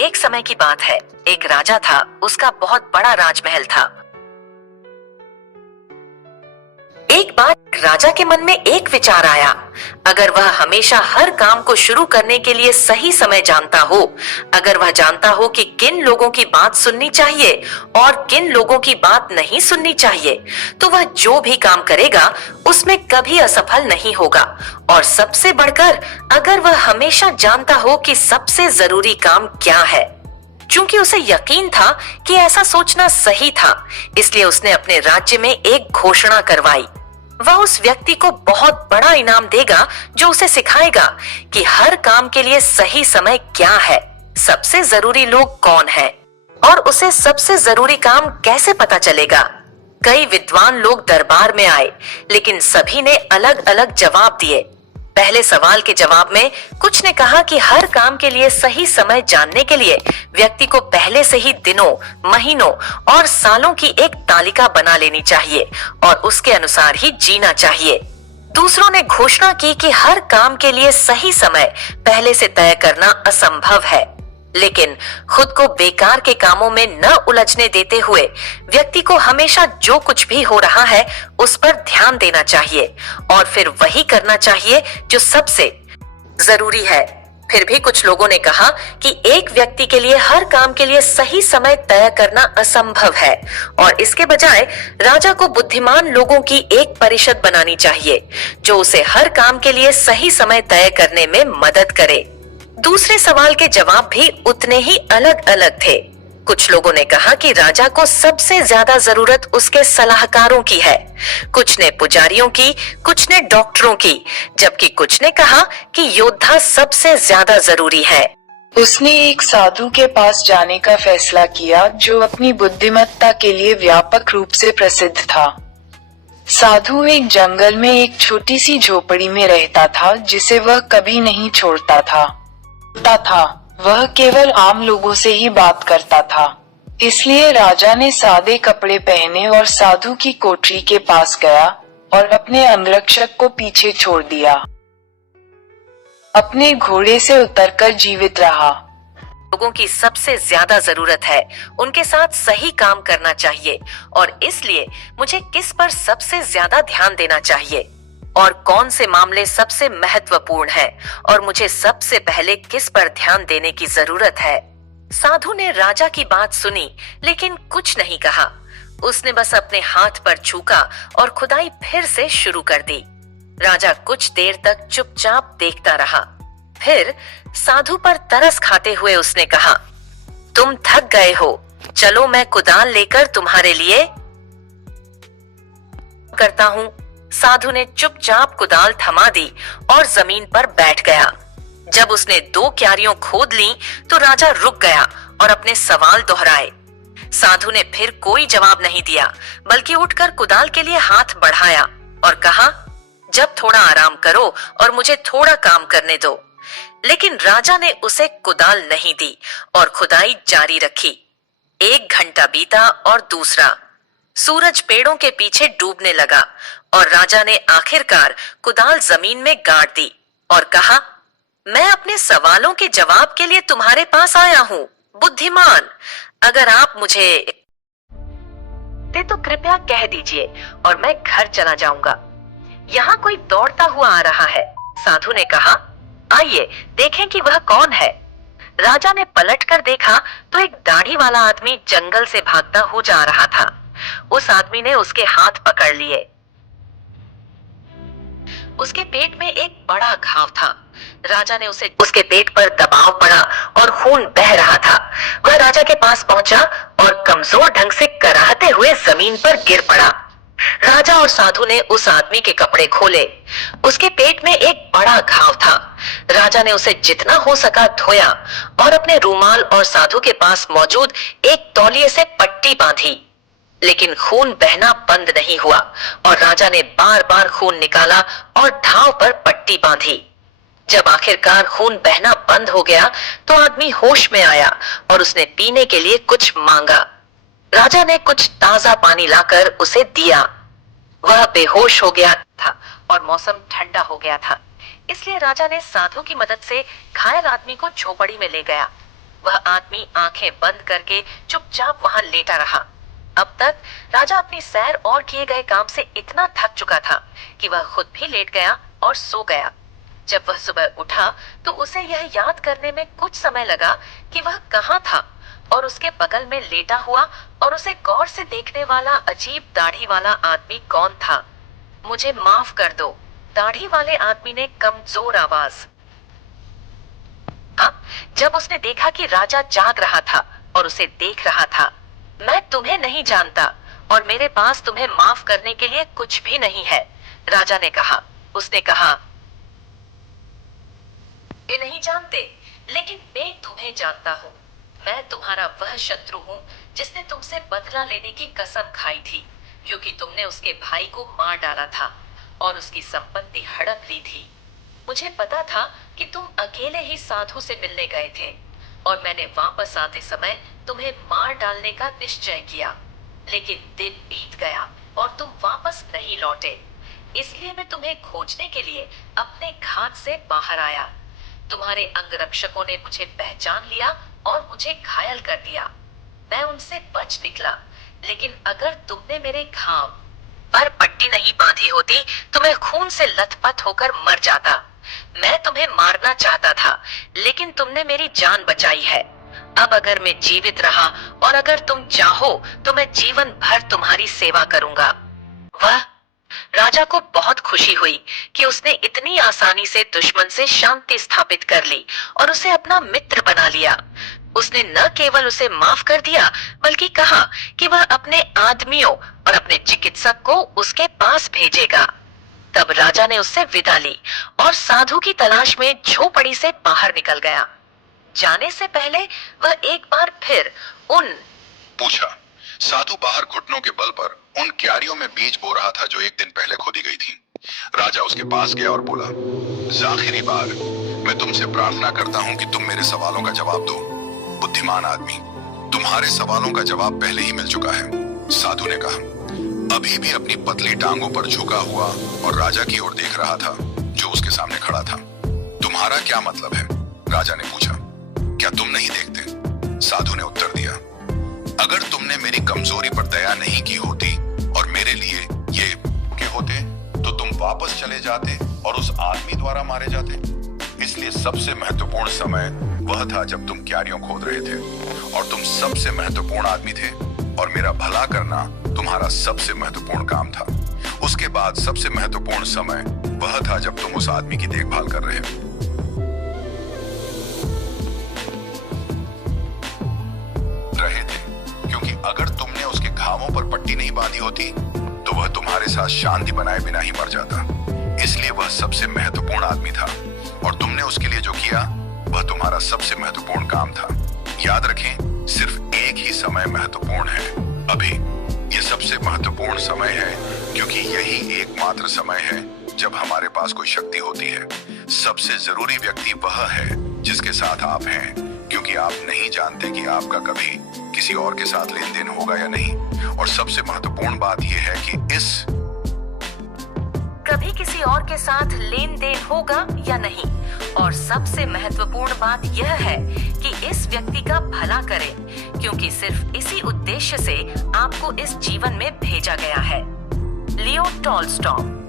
एक समय की बात है, एक राजा था, उसका बहुत बड़ा राजमहल था। एक बार राजा के मन में एक विचार आया। अगर वह हमेशा हर काम को शुरू करने के लिए सही समय जानता हो, अगर वह जानता हो कि किन लोगों की बात सुननी चाहिए और किन लोगों की बात नहीं सुननी चाहिए, तो वह जो भी काम करेगा उसमें कभी असफल नहीं होगा। और सबसे बढ़कर, अगर वह हमेशा जानता हो कि सबसे जरूरी काम क्या है। चूंकि उसे यकीन था कि ऐसा सोचना सही था, इसलिए उसने अपने राज्य में एक घोषणा करवाई। वह उस व्यक्ति को बहुत बड़ा इनाम देगा जो उसे सिखाएगा कि हर काम के लिए सही समय क्या है, सबसे जरूरी लोग कौन है और उसे सबसे जरूरी काम कैसे पता चलेगा। कई विद्वान लोग दरबार में आए, लेकिन सभी ने अलग अलग जवाब दिए। पहले सवाल के जवाब में कुछ ने कहा कि हर काम के लिए सही समय जानने के लिए व्यक्ति को पहले से ही दिनों, महीनों और सालों की एक तालिका बना लेनी चाहिए और उसके अनुसार ही जीना चाहिए। दूसरों ने घोषणा की कि हर काम के लिए सही समय पहले से तय करना असंभव है, लेकिन खुद को बेकार के कामों में न उलझने देते हुए व्यक्ति को हमेशा जो कुछ भी हो रहा है उस पर ध्यान देना चाहिए और फिर वही करना चाहिए जो सबसे जरूरी है। फिर भी कुछ लोगों ने कहा कि एक व्यक्ति के लिए हर काम के लिए सही समय तय करना असंभव है और इसके बजाय राजा को बुद्धिमान लोगों की एक परिषद बनानी चाहिए जो उसे हर काम के लिए सही समय तय करने में मदद करे। दूसरे सवाल के जवाब भी उतने ही अलग अलग थे। कुछ लोगों ने कहा कि राजा को सबसे ज्यादा जरूरत उसके सलाहकारों की है, कुछ ने पुजारियों की, कुछ ने डॉक्टरों की, जबकि कुछ ने कहा कि योद्धा सबसे ज्यादा जरूरी है। उसने एक साधु के पास जाने का फैसला किया जो अपनी बुद्धिमत्ता के लिए व्यापक रूप से प्रसिद्ध था। साधु एक जंगल में एक छोटी सी झोपड़ी में रहता था जिसे वह कभी नहीं छोड़ता था। वह केवल आम लोगों से ही बात करता था। इसलिए राजा ने सादे कपड़े पहने और साधु की कोठरी के पास गया और अपने अंगरक्षक को पीछे छोड़ दिया। अपने घोड़े से उतरकर जीवित रहा। लोगों की सबसे ज्यादा जरूरत है, उनके साथ सही काम करना चाहिए और इसलिए मुझे किस पर सबसे ज्यादा ध्यान देना चाहिए और कौन से मामले सबसे महत्वपूर्ण हैं और मुझे सबसे पहले किस पर ध्यान देने की जरूरत है। साधु ने राजा की बात सुनी लेकिन कुछ नहीं कहा। उसने बस अपने हाथ पर छूका और खुदाई फिर से शुरू कर दी। राजा कुछ देर तक चुपचाप देखता रहा। फिर साधु पर तरस खाते हुए उसने कहा, तुम थक गए हो, चलो मैं कुदाल लेकर तुम्हारे लिए करता हूँ। साधु ने चुपचाप कुदाल थमा दी और जमीन पर बैठ गया। जब उसने 2 क्यारियों खोद ली तो राजा रुक गया और अपने सवाल दोहराए। साधु ने फिर कोई जवाब नहीं दिया, बल्कि उठकर कुदाल के लिए हाथ बढ़ाया और कहा, जब थोड़ा आराम करो और मुझे थोड़ा काम करने दो। लेकिन राजा ने उसे कुदाल नहीं दी और खुदाई जारी रखी। 1 घंटा बीता और दूसरा। सूरज पेड़ों के पीछे डूबने लगा और राजा ने आखिरकार कुदाल जमीन में गाड़ दी और कहा, मैं अपने सवालों के जवाब के लिए तुम्हारे पास आया हूँ, बुद्धिमान। अगर आप मुझे तो कृपया कह दीजिए और मैं घर चला जाऊंगा। यहाँ कोई दौड़ता हुआ आ रहा है। साधु ने कहा, आइए देखें कि वह कौन है। राजा ने पलटकर देखा तो एक दाढ़ी वाला आदमी जंगल से भागता हुआ जा रहा था। उस आदमी ने उसके हाथ पकड़ लिए। उसके पेट में एक बड़ा घाव था। राजा ने उसके पेट पर दबाव पड़ा और खून बह रहा था। वह राजा के पास पहुंचा और कमजोर ढंग से कराहते हुए जमीन पर गिर पड़ा। राजा और साधु ने उस आदमी के कपड़े खोले। उसके पेट में एक बड़ा घाव था। राजा ने उसे जितना हो सका धोया और अपने रूमाल और साधु के पास मौजूद एक तौलिए से पट्टी बांधी, लेकिन खून बहना बंद नहीं हुआ और राजा ने बार बार खून निकाला और घाव पर पट्टी बांधी। जब आखिरकार खून बहना बंद हो गया तो आदमी होश में आया और उसने पीने के लिए कुछ मांगा। राजा ने कुछ ताजा पानी लाकर उसे दिया। वह बेहोश हो गया था और मौसम ठंडा हो गया था, इसलिए राजा ने साधु की मदद से घायल आदमी को झोपड़ी में ले गया। वह आदमी आंखें बंद करके चुपचाप वहां लेटा रहा। अब तक राजा अपनी सैर और किए गए काम से इतना थक चुका था कि वह खुद भी लेट गया और सो गया। जब वह सुबह उठा तो उसे यह याद करने में कुछ समय लगा कि वह कहाँ था और उसके बगल में लेटा हुआ और उसे गौर से देखने वाला अजीब दाढ़ी वाला आदमी कौन था। मुझे माफ कर दो, दाढ़ी वाले आदमी ने कमजोर आवाज। जब उसने देखा कि राजा जाग रहा था और उसे देख रहा था। मैं तुम्हें नहीं जानता और मेरे पास तुम्हें माफ करने के लिए कुछ भी नहीं है, राजा ने कहा। उसने कहा, ये नहीं जानते, लेकिन मैं तुम्हें जानता हूँ। मैं तुम्हारा वह शत्रु हूँ जिसने तुमसे बदला लेने की कसम खाई थी, क्योंकि तुमने उसके भाई को मार डाला था और उसकी संपत्ति हड़प ली थी। मुझे पता था कि तुम अकेले ही साधु से मिलने गए थे और मैंने वापस आते समय तुम्हें मार डालने का निश्चय किया, लेकिन दिन बीत गया और तुम वापस नहीं लौटे। इसलिए मैं तुम्हें खोजने के लिए अपने घाट से बाहर आया। तुम्हारे अंगरक्षकों ने मुझे पहचान लिया और मुझे घायल कर दिया। मैं उनसे बच निकला, लेकिन अगर तुमने मेरे घाव पर पट्टी नहीं बांधी होती तो मैं खून से लथपथ होकर मर जाता। मैं तुम्हें मारना चाहता था, लेकिन तुमने मेरी जान बचाई है। अब अगर मैं जीवित रहा और अगर तुम चाहो तो मैं जीवन भर तुम्हारी सेवा करूंगा। वह राजा को बहुत खुशी हुई कि उसने इतनी आसानी से दुश्मन से शांति स्थापित कर ली और उसे अपना मित्र बना लिया। उसने न केवल उसे माफ कर दिया, बल्कि कहा कि वह अपने आदमियों और अपने चिकित्सक को उसके पास भेजेगा। तब राजा ने उससे विदा ली और साधु की तलाश में झोपड़ी से बाहर निकल गया। जाने से पहले वह एक बार फिर पूछा। साधु बाहर घुटनों के बल पर उन क्यारियों में बीज बो रहा था जो एक दिन पहले खोदी गई थी। राजा उसके पास गया और बोला, आखिरी बार मैं तुमसे प्रार्थना करता हूँ कि तुम मेरे सवालों का जवाब दो। बुद्धिमान आदमी, तुम्हारे सवालों का जवाब पहले ही मिल चुका है। साधु ने कहा। अभी भी अपनी पतली टांगों पर झुका हुआ और राजा की ओर देख रहा था जो उसके सामने खड़ा था। तुम्हारा क्या मतलब है? राजा ने पूछा। क्या तुम नहीं देखते? साधु ने उत्तर दिया। अगर तुमने मेरी कमजोरी पर दया नहीं की होती और मेरे लिए ये के होते तो तुम वापस चले जाते और उस आदमी द्वारा मारे जाते। इसलिए सबसे महत्वपूर्ण समय वह था जब तुम क्यारियों खोद रहे थे और तुम सबसे महत्वपूर्ण आदमी थे और मेरा भला करना तुम्हारा सबसे महत्वपूर्ण काम था। उसके बाद सबसे महत्वपूर्ण समय वह था जब तुम उस आदमी की देखभाल कर रहे थे, क्योंकि अगर तुमने उसके घावों पर पट्टी नहीं बांधी होती तो वह तुम्हारे साथ शांति बनाए बिना ही मर जाता। इसलिए वह सबसे महत्वपूर्ण आदमी था और तुमने उसके लिए जो किया वह तुम्हारा सबसे महत्वपूर्ण काम था। याद रखें, सिर्फ एक ही समय महत्वपूर्ण है। अभी ये सबसे महत्वपूर्ण समय है क्योंकि यही एकमात्र समय है जब हमारे पास कोई शक्ति होती है। सबसे जरूरी व्यक्ति वह है जिसके साथ आप हैं, क्योंकि आप नहीं जानते कि आपका कभी किसी और के साथ लेन देन होगा या नहीं। और सबसे महत्वपूर्ण बात यह है कि कभी किसी और के साथ लेन देन होगा या नहीं। और सबसे महत्वपूर्ण बात यह है कि इस व्यक्ति का भला करें, क्योंकि सिर्फ इसी उद्देश्य से आपको इस जीवन में भेजा गया है। Leo Tolstoy.